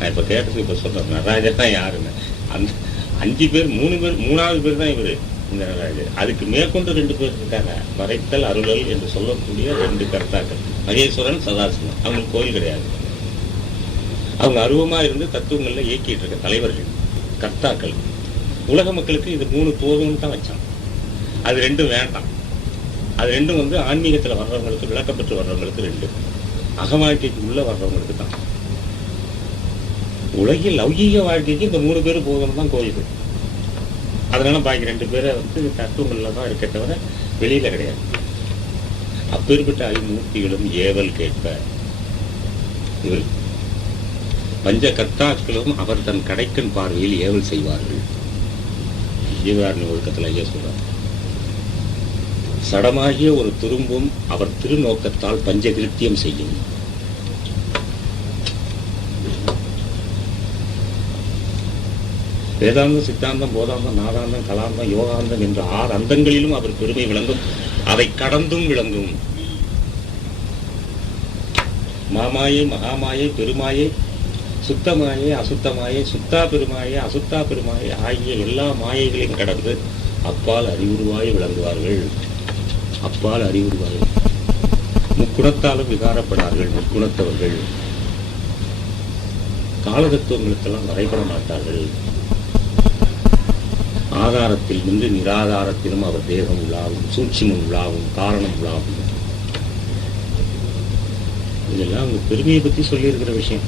நான் இப்போ கேட்டதுக்கு இப்போ சொல்கிறேன். நடராஜர் தான் யாருன்னு. அந்த 5 பேர் 3 பேர் 3வது பேர் தான் இவர் இந்த நடராஜர். அதுக்கு மேற்கொண்டு 2 பேர் இருக்காங்க. மறைத்தல் அருளல் என்று சொல்லக்கூடிய 2 கர்த்தாக்கள், மகேஸ்வரன் சதாசிவன். அவங்களுக்கு கோயில் கிடையாது. அவங்க அருவமாக இருந்து தத்துவங்களில் இயக்கிட்டு இருக்க தலைவர்கள், கர்த்தாக்கள். உலக மக்களுக்கு இது 3 போதும்னு தான் வச்சான். அது 2 வேண்டாம். அது 2 ஆன்மீகத்தில் வர்றவங்களுக்கு, விளக்கப்பெற்று வர்றவங்களுக்கு 2, அகவாழ்க்கைக்கு உள்ள வர்றவங்களுக்கு தான். உலகில் லௌகீக வாழ்க்கைக்கு இந்த 3 பேர் போதும் தான் கோயில். அதனால பாக்கி 2 பேரை தத்துவங்களில் தான் இருக்க தவிர வெளியில கிடையாது. அப்பேற்பட்ட ஐமூர்த்திகளும் ஏவல் கேட்ப இவர் பஞ்ச கர்த்தாக்களும் அவர் தன் கடைக்கண் பார்வையில் ஏவல் செய்வார்கள். ஜீவகாருண்ய ஒழுக்கத்தில் ஐயா சொல்றார், சடமாகிய ஒரு துரும்பும் அவர் திருநோக்கத்தால் பஞ்சகிருத்தியம் செய்யும். வேதாந்தம், சித்தாந்தம், போதாந்தம், நாதாந்தம், கலாந்தம், யோகாந்தம் என்ற 6 அந்தங்களிலும் அவர் பெருமை விளங்கும். அதை கடந்தும் விளங்கும். மாமாயை, மகாமாயை, பெருமாயை, சுத்தமாயை, அசுத்தமாயை, சுத்தா பெருமாயை, அசுத்தா பெருமாயை ஆகிய எல்லா மாயைகளையும் கடந்து அப்பால் அறிவுருவாய் விளங்குவார்கள். அப்பால் அறிவுருவாய். முக்குணத்தாலும் விகாரப்படார்கள். முக்குணத்தவர்கள் காலதத்துவங்களுக்கெல்லாம் வரைபட மாட்டார்கள். ஆதாரத்தில் நின்று நிராதாரத்திலும் அவர் தேகம் உள்ளாகும், சூட்சிமம் உள்ளாகும், காரணம் உள்ளாகும். இதெல்லாம் அவங்க பெருமையை பற்றி சொல்லியிருக்கிற விஷயம்.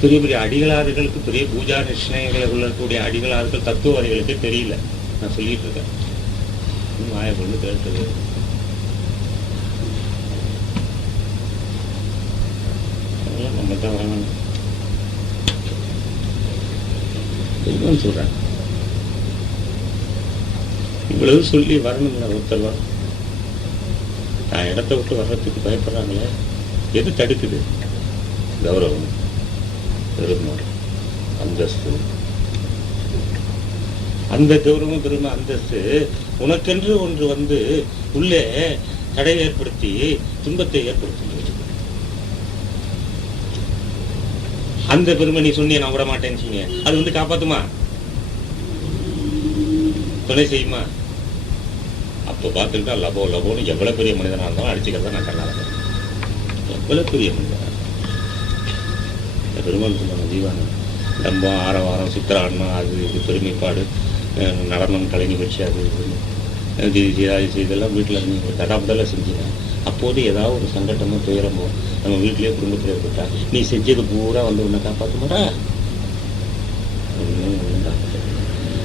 பெரிய பெரிய அடிகளார்களுக்கு, பெரிய பூஜா நிஷ்ணயங்களை உள்ளக்கூடிய அடிகளார்கள் தத்துவவாதிகளுக்கு தெரியல. நான் சொல்லிட்டு இருக்கேன். மாய பொண்ணு கேட்டது. நம்ம தான் வரணும் சொல்றேன். இவ்வளவு சொல்லி வரணும்ல ஒருத்தர். நான் இடத்த விட்டு வர்றதுக்கு பயப்படுறாங்களே, எது தடுக்குது? கௌரவம், பெருமை, அந்தஸ்து. அந்த கௌரவம், பெருமை, அந்தஸ்து உனக்கென்று ஒன்று உள்ளே தடை ஏற்படுத்தி துன்பத்தை ஏற்படுத்தி அந்த பெருமை நீ சொன்னிய நான் விட மாட்டேன்னு சொன்னிய, அது காப்பாத்துமா? துணை செய்யுமா? அப்போ பார்த்துக்கிட்டா லபோ லபோன்னு எவ்வளவு பெரிய மனிதனாக இருந்தாலும் அடிச்சுக்கிறதா நான் கண்ணால. எவ்வளவு பெரிய மனிதனா பெருமாள் சொன்னாங்க. ஜீவானந்தம் டம்பம், ஆரவாரம், சித்திராடனம், அது இது பெருமைப்பாடு, நடனம், கலை நிகழ்ச்சி, அது இது இதெல்லாம் வீட்டில் இருந்து தடாபடலாம் செஞ்சீங்க. அப்போது ஏதாவது ஒரு சங்கட்டமோ துயரமோ நம்ம வீட்டிலேயே குடும்பத்தில் ஏற்பட்டா நீ செஞ்சது பூரா உன்னை காப்பாற்ற மாட்டா.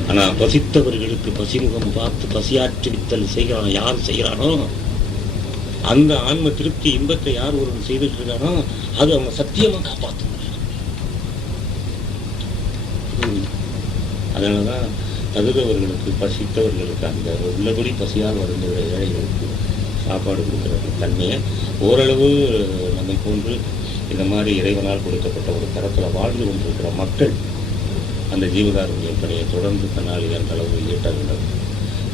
ஆனா பசித்தவர்களுக்கு பசிமுகம் பார்த்து பசியாற்றுவித்தல் செய்கிறான். யார் செய்கிறானோ அந்த ஆன்ம திருப்தி, இன்பத்தை யார் ஒருவன் செய்துட்டு இருக்கானோ அது அவங்க சத்தியமா காப்பாற்ற. அதனாலதான் தகுதவர்களுக்கு, பசித்தவர்களுக்கு, அந்த உள்ளபடி பசியால் வருகிற ஏழைகளுக்கு சாப்பாடு கொடுக்குற தன்மையை ஓரளவு நம்மை போன்று இந்த மாதிரி இறைவனால் கொடுக்கப்பட்ட ஒரு தரத்தில் வாழ்ந்து கொண்டிருக்கிற மக்கள் அந்த ஜீவகாருண்ய பணியை தொடர்ந்து தன்னால் என்ற அளவு ஈட்ட வேண்டும்.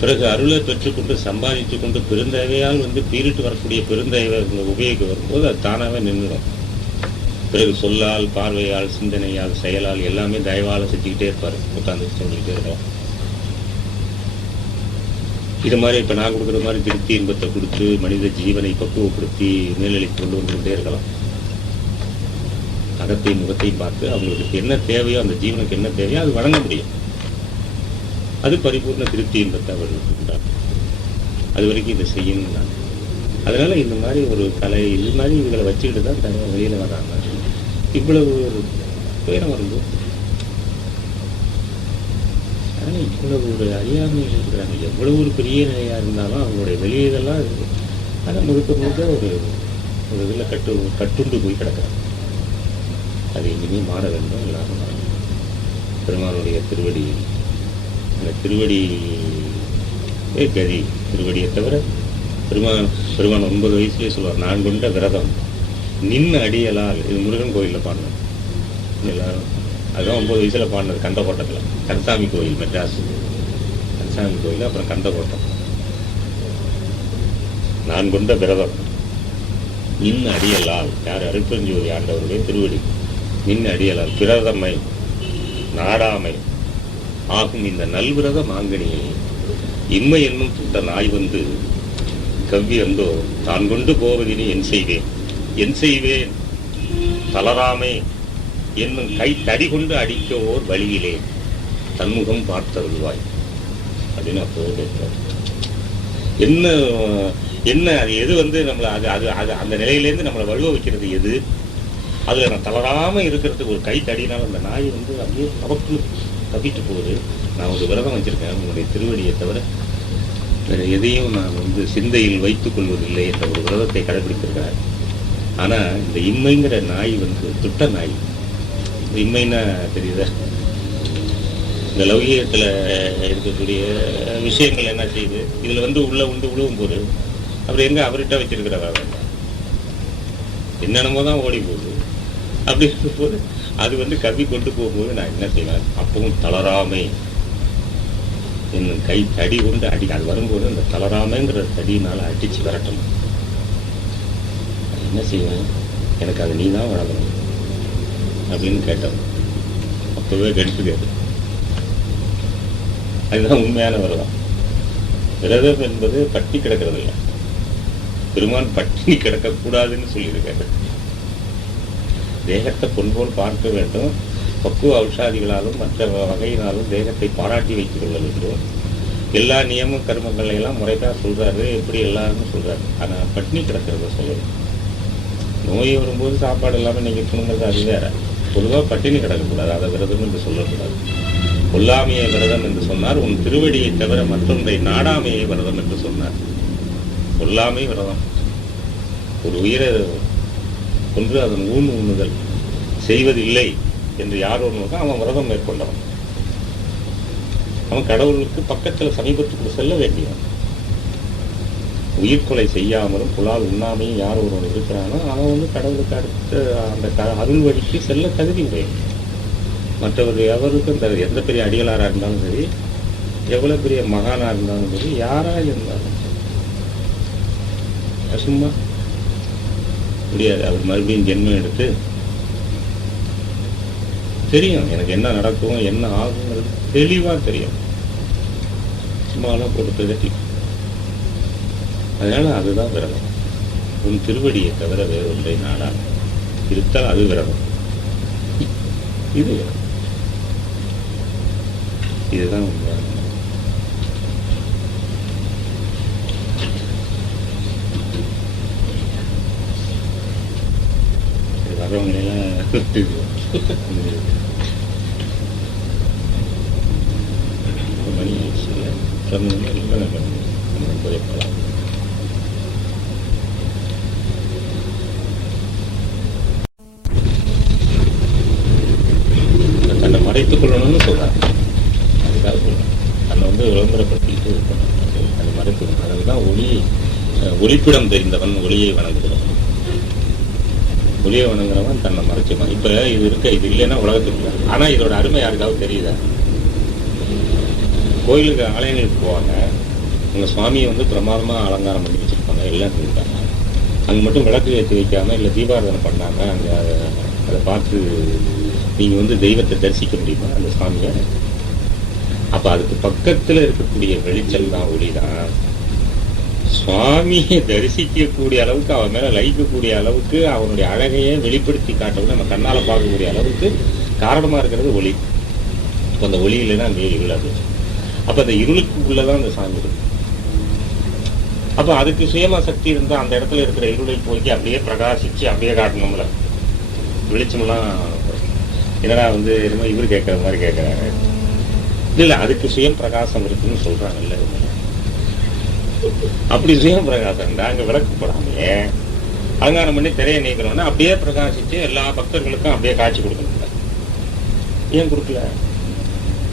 பிறகு அருளை பெற்றுக்கொண்டு சம்பாதித்து கொண்டு பெருந்தேவையால் பீரிட்டு வரக்கூடிய பெருந்தேவை உபயோகிக்க வரும்போது அது தானாகவே நின்றுடும். பிறகு சொல்லால், பார்வையால், சிந்தனையால், செயலால் எல்லாமே தயவால் செஞ்சுக்கிட்டே இருப்பார். உட்காந்து சொல்லிக்கிட்டே இருக்கலாம். இது மாதிரி இப்போ நான் கொடுக்குற மாதிரி திருப்தி இன்பத்தை கொடுத்து மனித ஜீவனை பக்குவப்படுத்தி மேல்நிலைக்கு கொண்டு வந்துகிட்டே இருக்கலாம். அகத்தையும் முகத்தையும் பார்த்து அவங்களுக்கு என்ன தேவையோ, அந்த ஜீவனுக்கு என்ன தேவையோ அது வழங்க முடியும். அது பரிபூர்ண திருப்தி இன்பத்தை அவர்களுக்கு உண்டாகும். அது வரைக்கும் இதை செய்யணும் தான். அதனால இந்த மாதிரி ஒரு கலை, இது மாதிரி இவங்களை வச்சுக்கிட்டு தான் தனியாக வெளியில் வர்றாங்க. இவ்வளவு ஒரு துயரம் வரும்போது ஆனால் இவ்வளவு ஒரு அறியாமையில் இருக்கிறாங்க. எவ்வளவு ஒரு பெரிய நிலையாக இருந்தாலும் அவங்களுடைய வெளியெல்லாம் இருக்குது. ஆனால் முழுக்க ஒரு இதில் கட்டுண்டு போய் கிடக்கிறாங்க. அது இனிமேல் மாற வேண்டும். எல்லாரும் பெருமானுடைய திருவடி, அந்த திருவடி கதி, திருவடியை தவிர பெருமான் 9 வயசுலேயே சொல்லுவார், நான் கொண்ட விரதம் நின்று அடியலால். இது முருகன் கோயிலில் பாடினது எல்லாரும். அதுதான் 9 வயசில் பாடினது கந்தக்கோட்டத்தில். கந்தசாமி கோயில் மெட்ராஸ் கந்தசாமி கோயில், அப்புறம் கந்தக்கோட்டம். நான் கொண்ட விரதம் நின்று அடியலால். யார்? அருட்பெருஞ்சோதி ஆண்டவருடைய திருவடி. நின் அடியலால் பிரதமை நாடாமை ஆகும் இந்த நல்விரத மாங்கனியை இன்மை என்னும் சுட்ட நாய் வந்து கவ்வி அந்தோ தான் கொண்டு போவதினி என் செய்வேன் தளராமை என்னும் கை தடி கொண்டு அடிக்க ஓர் வழியிலே தன்முகம் பார்த்தருள்வாய் அப்படின்னு அப்போது கேட்கிறார். என்ன என்ன அது எது வந்து நம்மளை அது அது அது அந்த நிலையிலேருந்து நம்மளை வலுவ வைக்கிறது எது? அதில் நான் தளராமல் இருக்கிறதுக்கு ஒரு கை தடினாலும் அந்த நாய் வந்து அப்படியே தவக்கு தப்பிட்டு போகுது. நான் ஒரு விரதம் வச்சிருக்கேன், உங்களுடைய திருவடியை தவிர வேறு எதையும் நான் வந்து சிந்தையில் வைத்துக் கொள்வதில்லை என்ற ஒரு விரதத்தை கடைபிடித்திருக்கிறேன். ஆனால் இந்த இம்மைங்கிற நாய் வந்து துட்ட நாய். இம்மைன்னா தெரியுதா? இந்த லௌகியத்தில் இருக்கக்கூடிய விஷயங்கள் என்ன செய்யுது, இதில் வந்து உள்ள உண்டு உழுவும் போது அப்புறம் எங்கே அவர்கிட்ட வச்சிருக்கிறதா என்னென்னமோ தான் ஓடி போகுது. அப்படி இருக்கும்போது அது வந்து கவி கொண்டு போகும்போது நான் என்ன செய்வேன், அப்பவும் தளராமை என்னும் கை தடி கொண்டு அடி அது வரும்போது அந்த தளராமைங்கிற தடியினால் அடித்து விரட்டணும். என்ன செய்வேன், எனக்கு அது நீ தான் வழங்கணும் அப்படின்னு கேட்டவன் அப்போவே கெடுத்துக்காது. அதுதான் உண்மையான விரதம். விரதம் என்பது பட்டி கிடக்கிறது இல்லை. பெருமான் பட்டினி கிடக்கக்கூடாதுன்னு சொல்லியிருக்காரு. தேகத்தை பொன்போல் பார்க்க வேண்டும், பக்குவ ஔஷாதிகளாலும் மற்ற வகையினாலும் தேகத்தை பாராட்டி வைத்துக் கொள்ள வேண்டும். எல்லா நியம கர்மங்களை எல்லாம் முறைதான் சொல்றாரு, எப்படி எல்லாருன்னு சொல்றாரு. ஆனால் பட்டினி கிடக்கிறத சொல்லணும். நோய் வரும்போது சாப்பாடு இல்லாமல் நீங்கள் துணுங்கிறது அது வேற. பொதுவாக பட்டினி கிடக்கக்கூடாது, அதை விரதம் என்று சொல்லக்கூடாது. கொல்லாமையை விரதம் என்று சொன்னார். உன் திருவடியை தவிர மற்றொன்றை நாடாமையை விரதம் என்று சொன்னார். கொல்லாமை விரதம். ஒரு உயிரை கொன்று அதன் உண்ணுதல் செய்வதில்லை என்று யார் ஒன்று அவன் விரதம் மேற்கொண்டவன். அவன் கடவுளுக்கு பக்கத்தில் சமீபத்துக்கு செல்ல வேண்டியவன். உயிர்கொலை செய்யாமலும் புலால் உண்ணாமையும் யார் ஒருவன் இருக்கிறானோ அவன் வந்து கடவுளுக்கு அடுத்த அந்த அருள் வழிக்கு செல்ல தகுதி உடையவன். மற்றவர் எவருக்கும் எந்த பெரிய அடிகளாராக இருந்தாலும் சரி, எவ்வளோ பெரிய மகானாக இருந்தாலும் சரி, யாராக இருந்தாலும் சும்மா முடியாது. அவர் மறுபடியும் ஜென்மம் எடுத்து தெரியும் எனக்கு என்ன நடக்கும் என்ன ஆகுங்கிறது தெளிவாக தெரியும். சும்மாலாம் போட்டு திகட்டி. அதனால அதுதான் விரதம். உன் திருவடியை தவிர வேறு ஒன்றை நாடா இருத்தால் அது விரதம். இது விரதம். இதுதான் உண்மையான. வர்றவங்களெல்லாம் மணி ஆயிடுச்சு. போகலாம். தன்னை மறைத்துக் கொள்ளணும்னு சொல்றாங்க. அதுக்காக சொல்றேன். தன்னை வந்து விளம்பரப்படுத்திட்டு தன்னை மறைத்துக்கணும். அதுதான் ஒளிப்பிடம் தெரிந்தவன் ஒளியை வணங்குகிறவன். ஒளியை வணங்குறவன் தன்னை மறைச்சுப்பான். இப்ப இது இருக்க, இது இல்லைன்னா உலகத்துக்கு. ஆனா இதோட அருமை யாருக்காவது தெரியுதா? கோயிலுக்கு ஆலயங்களுக்கு போவாங்க, உங்க சுவாமியை வந்து பிரமாதமா அலங்காரம் பண்ணி வச்சிருப்பாங்க, எல்லாம் செஞ்சுருக்காங்க. அங்கே மட்டும் விளக்கு ஏற்றி வைக்காம இல்லை தீபாராதனை பண்ணாங்க. அங்கே அதை பார்த்து நீங்கள் வந்து தெய்வத்தை தரிசிக்க முடியுமா அந்த சுவாமியை? அப்போ அதுக்கு பக்கத்தில் இருக்கக்கூடிய வெளிச்சல் தான், ஒளி தான். சுவாமியை தரிசிக்கக்கூடிய அளவுக்கு, அவன் மேலே லயிக்கக்கூடிய அளவுக்கு, அவனுடைய அழகையே வெளிப்படுத்தி காட்டவும் நம்ம கண்ணால் பார்க்கக்கூடிய அளவுக்கு காரணமாக இருக்கிறது ஒளி. இப்போ அந்த ஒளி இல்லைன்னா அந்த இருள். அது அப்போ அந்த இருளுக்கு உள்ளதான் அந்த சாமி இருக்கு. அப்போ அதுக்கு சுயமா சக்தி இருந்தால் அந்த இடத்துல இருக்கிற இருளை போக்கி அப்படியே பிரகாசிச்சு அப்படியே காட்டணும்ல. வெளிச்சமெல்லாம் என்னடா வந்து என்னமோ இவர் கேட்குற மாதிரி கேட்குறாங்க. இல்லை, அதுக்கு சுயம் பிரகாசம் இருக்குன்னு சொல்கிறாங்கல்ல. அப்படி சுயம் பிரகாசம் தான் அங்கே விளக்கு போடாமையே அலங்காரம் பண்ணி திரையை நீக்கிறோன்னா அப்படியே பிரகாசிச்சு எல்லா பக்தர்களுக்கும் அப்படியே காட்சி கொடுக்கணும்ல. ஏன் கொடுக்கல?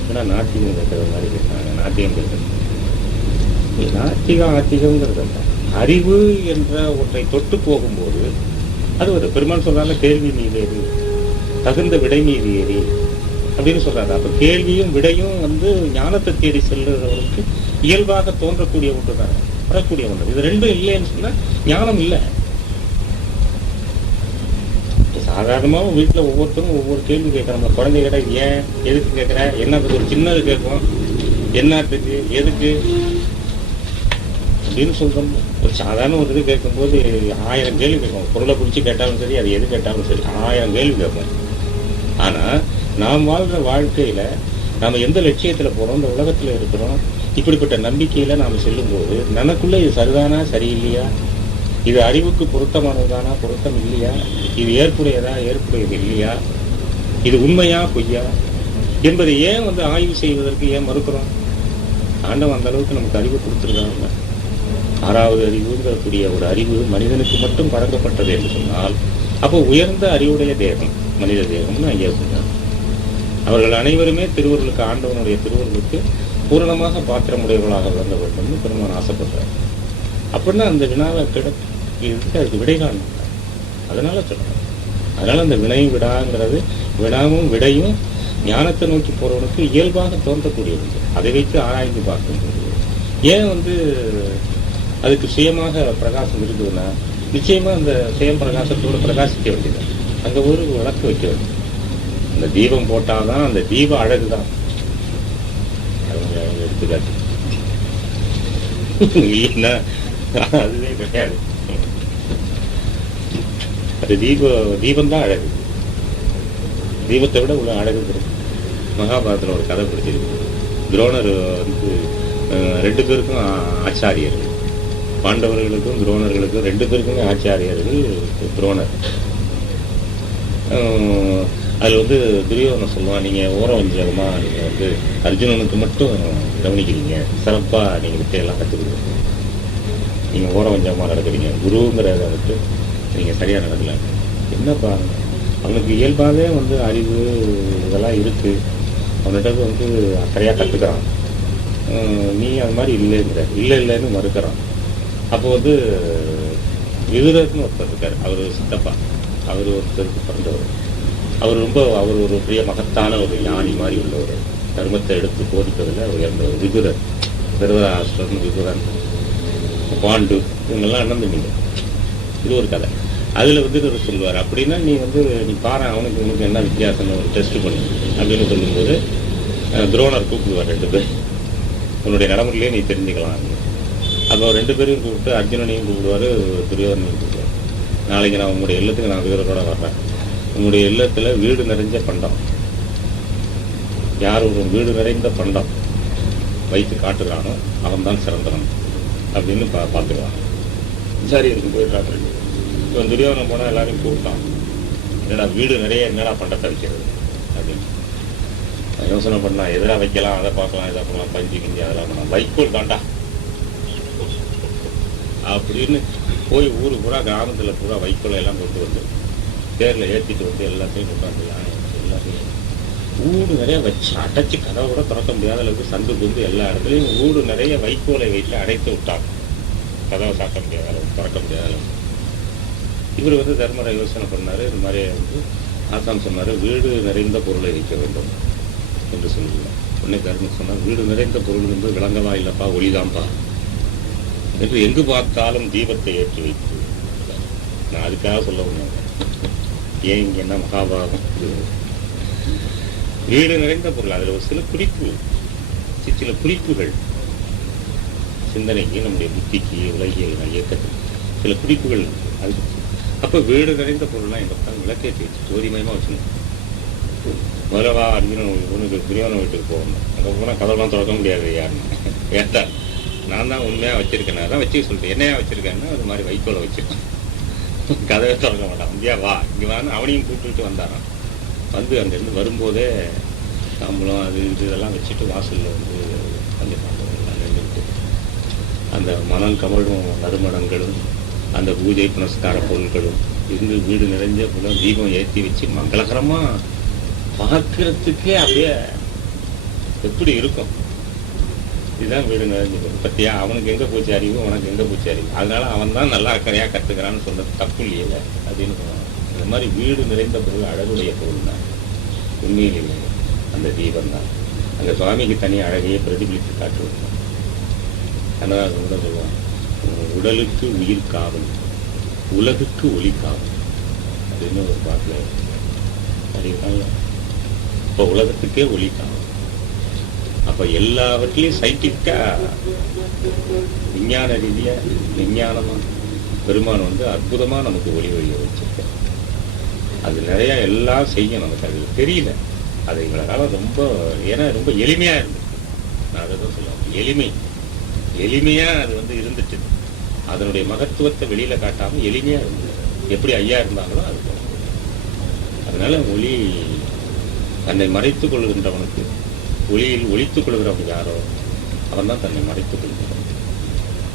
ஏன்னா நாத்திகம் கேட்குற மாதிரி கேட்குறாங்க. நாத்திகம் கேட்குறது நாத்திகம் ஆத்திகங்கிறது அறிவு என்ற ஒன்றை தொட்டு போகும்போது அது ஒரு பெருமாள் சொல்றாங்க, கேள்வி மீது ஏறி தகுந்த விடை மீது ஏறி அப்படின்னு சொல்றாரு. அப்ப கேள்வியும் விடையும் வந்து ஞானத்தை தேடி செல்றவர்களுக்கு இயல்பாக தோன்றக்கூடிய ஒன்று தான், வரக்கூடிய ஒன்று. இது ரெண்டும் இல்லைன்னு சொன்னா ஞானம் இல்லை. சாதாரணமாக வீட்டில் ஒவ்வொருத்தரும் ஒவ்வொரு கேள்வி கேட்குறோம்ல. குழந்தை கேட்டா ஏன், எதுக்கு கேட்குற, என்ன ஒரு சின்னது கேட்போம், என்னத்துக்கு, எதுக்கு அப்படின்னு சொல்கிறோம். ஒரு சாதாரண ஒரு இது கேட்கும்போது 1000 கேள்வி கேட்போம். பொருளை குறித்து கேட்டாலும் சரி, அது எது கேட்டாலும் சரி, 1000 கேள்வி கேட்போம். ஆனால் நாம் வாழ்கிற வாழ்க்கையில் நாம் எந்த லட்சியத்தில் போகிறோம், இந்த உலகத்தில் இருக்கிறோம், இப்படிப்பட்ட நம்பிக்கையில் நாம் செல்லும்போது நமக்குள்ளே இது சரிதானா சரியில்லையா, இது அறிவுக்கு பொருத்தமானதுதானா பொருத்தம் இல்லையா, இது ஏற்புடையதா ஏற்புடையது இல்லையா, இது உண்மையா பொய்யா என்பதை ஏன் ஆய்வு செய்வதற்கு ஏன் மறுக்கிறோம்? ஆண்டவன் அந்த அளவுக்கு நமக்கு அறிவு கொடுத்துருக்காங்க. 6வது அறிவுங்கக்கூடிய ஒரு அறிவு மனிதனுக்கு மட்டும் பழக்கப்பட்டது என்று சொன்னால், அப்போ உயர்ந்த அறிவுடைய தேகம் மனித தேகம்னு ஐயா சொன்னார். அவர்கள் அனைவருமே திருவருளுக்கு, ஆண்டவனுடைய திருவருளுக்கு பூரணமாக பாத்திரமுடையவர்களாக விளங்க வேண்டும்னு பெருமான் ஆசைப்படுறார். அப்படின்னா அந்த வினாவை இருக்கு, அதுக்கு விடை காணும். அதனால சொல்றேன். அதனால அந்த வினை விடாங்கிறது, வினாவும் விடையும் ஞானத்தை நோக்கி போறவனுக்கு இயல்பாக தோன்றக்கூடியது. அதை வைத்து ஆராய்ந்து பார்க்கும்போது ஏன் அதுக்கு சுயமாக பிரகாசம் இருக்குதுன்னா, நிச்சயமா அந்த சுயம் பிரகாசத்தோடு பிரகாசிக்க வேண்டியது. அங்க ஒரு விளக்கு வைக்க வேண்டியது. அந்த தீபம் போட்டாதான் அந்த தீப அழகுதான். எடுத்துக்காட்டு இல்லைன்னா அதுவே கிடையாது. அது தீபம்தான் அழகு. தீபத்தை விட உள்ள அழகு இருக்கு. மகாபாரதத்தில் ஒரு கதை பிடிச்சிருக்கு. துரோணர் 2 பேருக்கும் ஆச்சாரியர்கள், பாண்டவர்களுக்கும் துரோணர்களுக்கும் 2 பேருக்குமே ஆச்சாரியர்கள் துரோணர். அதில் துரியோதனன் சொல்லுவான், நீங்கள் ஓரவஞ்சகமா நீங்கள் அர்ஜுனனுக்கு மட்டும் கவனிக்கிறீங்க, சிறப்பாக நீங்கள் வித்தையெல்லாம் கற்றுக்கிறீங்க, நீங்கள் ஓரவஞ்சகமாக நடக்கிறீங்க, குருங்கிறத நீங்கள் சரியாக நடக்கல. என்னப்பா, அவனுக்கு இயல்பாகவே அறிவு இதெல்லாம் இருக்குது, அவன்கிட்ட சரியாக கற்றுக்கிறான், நீ அது மாதிரி இல்லைன்னு மறுக்கிறான். அப்போ விதுரர்னு ஒருத்தர் இருக்கார், அவர் சித்தப்பா, அவர் ஒருத்தருக்கு பிறந்தவர். அவர் ஒரு பெரிய மகத்தான ஒரு ஞானி மாதிரி உள்ளவர், தர்மத்தை எடுத்து போதிப்பதில் உயர்ந்தவர். விதுரர், திருதராஷ்டிரன், விதுரன், பாண்டு, இவங்கெல்லாம் அண்ணன் தம்பிங்க. இது ஒரு கதை. அதில் விதுரர் சொல்லுவார், அப்படின்னா நீ பாரு, உனக்கு என்ன வித்தியாசம் ஒரு டெஸ்ட் பண்ணு அப்படின்னு சொல்லும்போது துரோணர் கூப்பிடுவார் 2 பேர், உன்னுடைய நடைமுறையிலே நீ தெரிஞ்சுக்கலாம். அப்போ 2 பேரையும் கூப்பிட்டு அர்ஜுனனையும் கூப்பிடுவார், துரியோதனையும் கூப்பிடுவார். நாளைக்கு நான் உங்களுடைய இல்லத்துக்கு நான் விதுரரோட வர்றேன், உங்களுடைய இல்லத்தில் வீடு நிறைஞ்ச பண்டம், யார் ஒரு வீடு நிறைந்த பண்டம் வைத்து காட்டுறானோ அவன் தான் சிறந்தவன் அப்படின்னு பார்த்துக்கலாம். சரி, இதுக்கு போயிட்டாங்க. இப்போ துரியோதனை போனால் எல்லாரையும் கூப்பிட்டான், என்னடா வீடு நிறைய என்னடா பண்டத்தை வைக்கிறது அப்படின்னு யோசனை பண்ணா. எதிராக வைக்கலாம், அதை பார்க்கலாம், இதை பண்ணலாம், பஞ்சு கிஞ்சி அதெல்லாம் பண்ணலாம், வைக்கோல் தாண்டா அப்படின்னு போய் ஊரு பூரா, கிராமத்தில் பூரா வைக்கோலை எல்லாம் கொண்டு தேரில் ஏற்றிட்டு எல்லாத்தையும் கொண்டாந்து எல்லாத்தையும் ஊடு நிறைய வச்சு அடைச்சி கதவை கூட திறக்க முடியாத அளவுக்கு சந்து எல்லா இடத்துலையும் ஊடு நிறைய வைக்கோலை வைத்து அடைத்து விட்டாங்க. கதவை சாக்க முடியாத அளவுக்கு, திறக்க முடியாத அளவுக்கு. இவர் தர்மரை யோசனை பண்ணார். இது மாதிரி ஆசாம் சொன்னார், வீடு நிறைந்த பொருளை வைக்க வேண்டும் என்று சொல்லுவாங்க. உடனே தர்மர் சொன்னார், வீடு நிறைந்த பொருள் விளங்கவா இல்லைப்பா, ஒளிதான்ப்பா என்று எங்கு பார்த்தாலும் தீபத்தை ஏற்றி வைத்து. நான் அதுக்காக சொல்ல முடியாது, ஏன் இங்கே என்ன மகாபாரதம். வீடு நிறைந்த பொருள், அதில் ஒரு சில குறிப்புகள் சிந்தனைக்கு, நம்முடைய புத்திக்கு, உலகியல் இயக்கத்துக்கு சில குறிப்புகள் அது. அப்போ வீடு நிறைந்த பொருள்லாம் எங்கள் பக்கம் விளக்கேற்றி வச்சு ஜோதிமயமாக வச்சுக்கணும். முதலவா அர்ஜுனன் துரியோதன வீட்டுக்கு போகணும், அங்கே போனால் கதவெல்லாம் திறக்க முடியாது யாருன்னு. ஏட்டா நான் தான் உண்மையாக வச்சுருக்கேன், அதான் வச்சுக்க சொல்லிட்டு என்னையா வச்சுருக்கேன்னா அது மாதிரி வைக்கோலை வச்சுருக்கேன், கதவை திறக்க மாட்டான். இந்தியா வா இங்கே வான்னு அவனையும் கூப்பிட்டுட்டு வந்தாரான். அங்கேருந்து வரும்போதே தாம்பூலம் அது இதெல்லாம் வச்சுட்டு வாசலில் அந்த மனம் கமழும் நறுமணங்களும் அந்த பூஜை புனஸ்கார பொருட்களும் இருந்து வீடு நிறைஞ்ச தீபம் ஏற்றி வச்சு மங்களகரமாக பார்க்கறதுக்கே அப்படியே எப்படி இருக்கும். இதுதான் வீடு நிறைஞ்ச பொருள். பற்றியா, அவனுக்கு எங்கே போச்சு அறிவு, உனக்கு எங்கே போச்சு அறிவு, அதனால அவன் தான் நல்லா அக்கறையாக கற்றுக்கிறான்னு சொல்கிறது தப்பு இல்லையில அப்படின்னு சொல்லுவாங்க. இந்த மாதிரி வீடு நிறைந்த பொருள் அழகுடைய பொருள் தான் உண்மையிலேயே அந்த தீபம் தான். அந்த சுவாமிக்கு தனி அழகையே பிரதிபலித்து காட்டுவாங்க. கண்ணதாசன் கூட சொல்லுவான், உடலுக்கு உயிர் காவல், உலகுக்கு ஒளி காவல். அப்படின்னு ஒரு பாட்டில் அறிவிப்பாங்க. இப்போ உலகத்துக்கே ஒளி காணும். அப்போ எல்லாவற்றிலையும் சயின்டிஃபிக்காக விஞ்ஞான ரீதியாக விஞ்ஞானமாக பெருமான் வந்து அற்புதமாக நமக்கு ஒளி வழியை வச்சுருக்கேன். அது நிறையா எல்லாம் செய்யும், நமக்கு அது தெரியல. அது இவ்வளோ காலம் ரொம்ப ஏன்னா ரொம்ப எளிமையாக இருந்துச்சு. நான் அதை தான் சொல்லுவேன், எளிமையாக அது வந்து இருந்துட்டு அதனுடைய மகத்துவத்தை வெளியில் காட்டாமல் எளிமையாக இருந்தது. எப்படி ஐயா இருந்தாங்களோ அது. அதனால ஒளி தன்னை மறைத்துக் கொள்கின்றவனுக்கு, ஒளியில் ஒளித்துக் கொள்கிறவன் யாரோ அவன் தான் தன்னை மறைத்துக் கொள்கிறான்.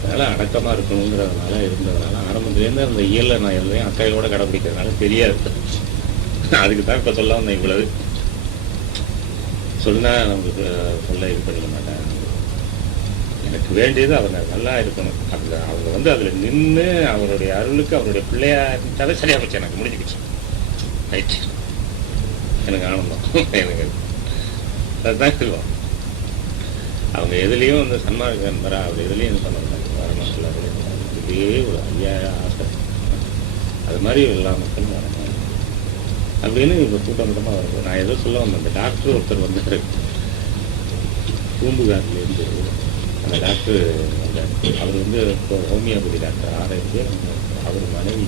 அதனால் அடக்கமாக இருக்கணுங்கிறதுனால இருந்ததுனால ஆரம்பத்துலேருந்து அந்த இயலில் நான் எல்லாம் அக்கையோடு கடைப்பிடிக்கிறதுனால தெரியாது. அதுக்கு தான் இப்போ சொல்ல வந்தேன். இவ்வளவு சொன்னால் நமக்கு சொல்ல இது பண்ணிக்க மாட்டேன். எனக்கு வேண்டியது அவங்க நல்லா இருக்கணும். அதில் அவங்க வந்து அதில் நின்று அவருடைய அருளுக்கு அவருடைய பிள்ளையா இருந்தாவே சரியாக போச்சு. எனக்கு முடிஞ்சுக்கிச்சு. ரைட், எனக்கு ஆனந்தம். எனக்கு அதுதான் சொல்லுவோம். அவங்க எதுலேயும் வந்து சன்மார்க்க நண்பரா அவர் எதுலேயும் இது பண்ண மாட்டாங்க. வரமாட்டில் இதே ஒரு ஐயா ஆசை. அது மாதிரி எல்லா மக்களும் வரணும் அப்படின்னு இப்போ கூட்டமாக வரும். நான் எதோ சொல்ல வந்தேன். அந்த டாக்டர் ஒருத்தர் வந்தார் பூம்புகார்லேருந்து. அந்த டாக்டர் அவர் வந்து இப்போ ஹோமியோபதி டாக்டர் ஆராய்ச்சி. அவர் மனைவி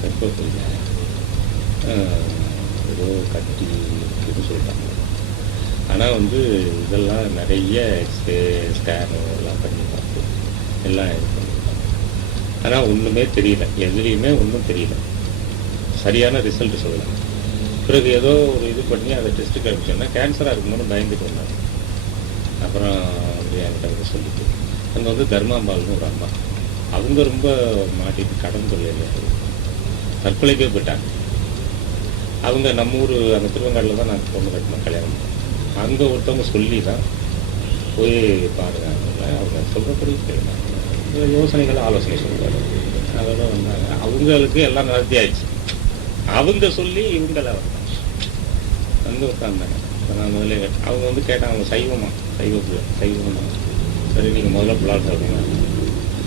கற்பப்பையில் ஏதோ கட்டி இது சொல்லிட்டாங்க. ஆனால் வந்து இதெல்லாம் நிறைய ஸ்கேனு எல்லாம் பண்ணி பார்த்து எல்லாம் இது பண்ணியிருக்காங்க. ஆனால் ஒன்றுமே தெரியல, எதுலேயுமே ஒன்றும் தெரியல, சரியான ரிசல்ட் சொல்லலாம். பிறகு ஏதோ ஒரு இது பண்ணி அதை டெஸ்ட்டுக்கு அனுப்பிச்சோன்னா கேன்சராக இருக்கும்போது பயந்துட்டு வந்தாங்க. அப்புறம் வந்து என்கிட்ட வந்து சொல்லிட்டு அங்கே வந்து தர்மாம்பால்னு ஒரு அம்மா, அவங்க ரொம்ப மாட்டிட்டு கடன் தொல்லையில் தற்கொலைக்கே போயிட்டாங்க. அவங்க நம்ம ஊர் அந்த திருவங்காடில் தான் நாங்கள் பொண்ணு கட்டினோம், கல்யாணம். அங்கே ஒருத்தவங்க சொல்லி தான் போய் பாருங்க. அவங்க சொல்கிறபடி கேட்குறாங்க, யோசனைகள் ஆலோசனை சொல்லுவார். அதோட வந்தாங்க. அவங்களுக்கு எல்லாம் நடத்தி ஆயிடுச்சு. அவங்க சொல்லி இவங்கள வந்தாங்க வந்து உட்காந்தாங்க. நான் முதல்ல அவங்க வந்து கேட்டாங்க, அவங்க சைவமா சைவம். சரி, நீங்கள் முதல்ல பிள்ளால் சொல்லுங்க.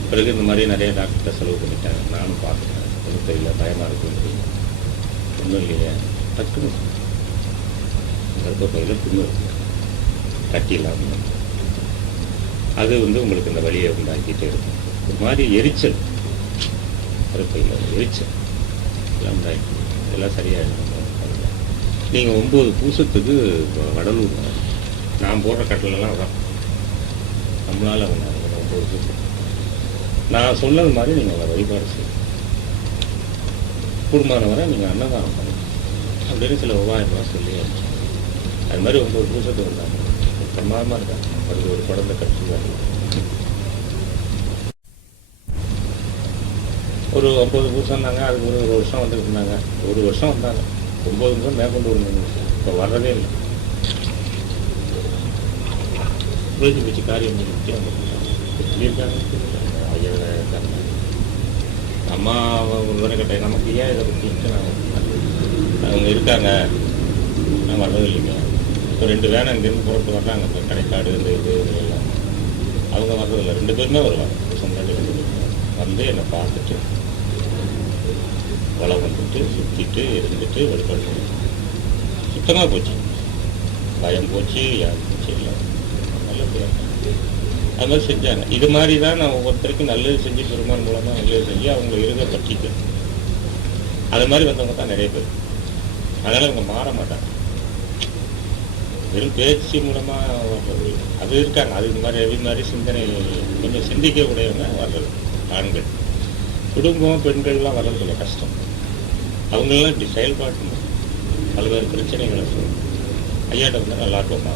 பிறகு இந்த மாதிரி நிறைய டாக்டர்கிட்ட செலவு பண்ணிட்டாங்க. நானும் பார்த்துட்டேன். ஒன்றும் தெரியல, பயமாக இருக்குது. ஒன்றும் இல்லையா, டக்குன்னு கர்ப்பப்பையில் புண்ணு இருக்கு, கட்டி இல்லாமல். அது வந்து உங்களுக்கு இந்த வலியை உண்டாக்கிட்டே இருக்கும். ஒரு மாதிரி எரிச்சல், கருப்பையில் எரிச்சல் எல்லாம் உண்டாக்கி எல்லாம் சரியாயிடும். நீங்கள் 9 பூசத்துக்கு வடலூர் நான் போடுற கட்டலெல்லாம் அதான் நம்மளால் அவங்க 9 பூசம் நான் சொன்னது மாதிரி நீங்கள் அதை வழிபாடு செய்யணும். குடும்பமானவரை நீங்கள் அன்னதானம் பண்ணணும் அப்படின்னு சில உபாயமாக சொல்லி அது மாதிரி 9 பூசத்துக்கு வந்தாங்க. பிரமாதமாக இருக்காங்க. அது ஒரு குழந்தை கட்சி ஒரு 9 பூசம் இருந்தாங்க. அதுக்கு ஒரு வருஷம் வந்துட்டு இருந்தாங்க. ஒரு வருஷம் வந்தாங்க. 9 நிமிஷம் மேற்கொண்டு வருவாங்க. இப்போ வர்றதே இல்லை. புரிஞ்சு போச்சு காரியம் பண்ணிட்டு அவங்க சொல்லியிருக்காங்க. அம்மா ஒரு தடவை கேட்டேன், நமக்கு ஏன் இதை பற்றிட்டு அவங்க இருக்காங்க, நான் வர்றது இல்லைங்க. இப்போ 2 வேன் அங்கேருந்து புறப்பட்டு வர்றாங்க. இப்போ கடைக்காடு இந்த இது எல்லாம் அவங்க வர்றதில்லை. 2 பேருமே வருவாங்க. சொந்த வந்து என்னை பார்த்துட்டு வளம் வந்துட்டு சுற்றிட்டு இருந்துட்டு வழிபாடு சுத்தமாக போச்சு. பயம் போச்சு, யாரும் போச்சு, இல்லை நல்லபடியாக அது மாதிரி செஞ்சாங்க. இது மாதிரி தான் நான் ஒவ்வொருத்தருக்கும் நல்லது செஞ்சு பெருமான் மூலமாக நல்லது செஞ்சு அவங்க இருக பற்றிக்கு அது மாதிரி வந்தவங்க தான் நிறைய பேர். அதனால் அவங்க மாற மாட்டாங்க. வெறும் பேச்சு மூலமாக வர்றது அது இருக்காங்க. அது இது மாதிரி ரவி மாதிரி சிந்தனை கொஞ்சம் சிந்திக்க உடையவங்க வர்றது ஆண்கள். குடும்பம் பெண்கள்லாம் வர்றது கொஞ்சம் கஷ்டம். அவங்களெல்லாம் இப்படி செயல்பாட்டு பல்வேறு பிரச்சனைகளை சொல்லணும். ஐயாட்ட வந்து நல்லா இருக்குமா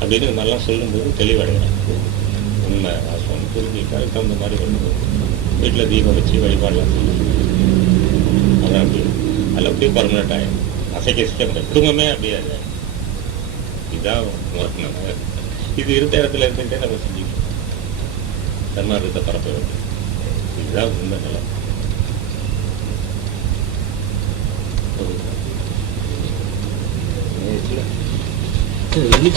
அப்படின்னு இது மாதிரிலாம் சொல்லும்போது தெளிவடைகிறேன். உண்மை வாசம் புரிஞ்சுக்கிட்டு அதுக்கு தகுந்த மாதிரி வரும்போது வீட்டில் தீபம் வச்சு வழிபாடெலாம் செய்யணும். அதான் அப்படி அதில் அப்படியே பர்மனெண்ட் ஆகிடும். அசைக்க முடியாது. குடும்பமே அப்படியே அது இதுதான் நம்ம இது இருந்த இடத்துல இருந்துகிட்டே நம்ம செஞ்சுக்கணும். சன்மார்க்கத்தை பரப்ப வேண்டும். இதுதான் உண்மை நிலம். இல்லை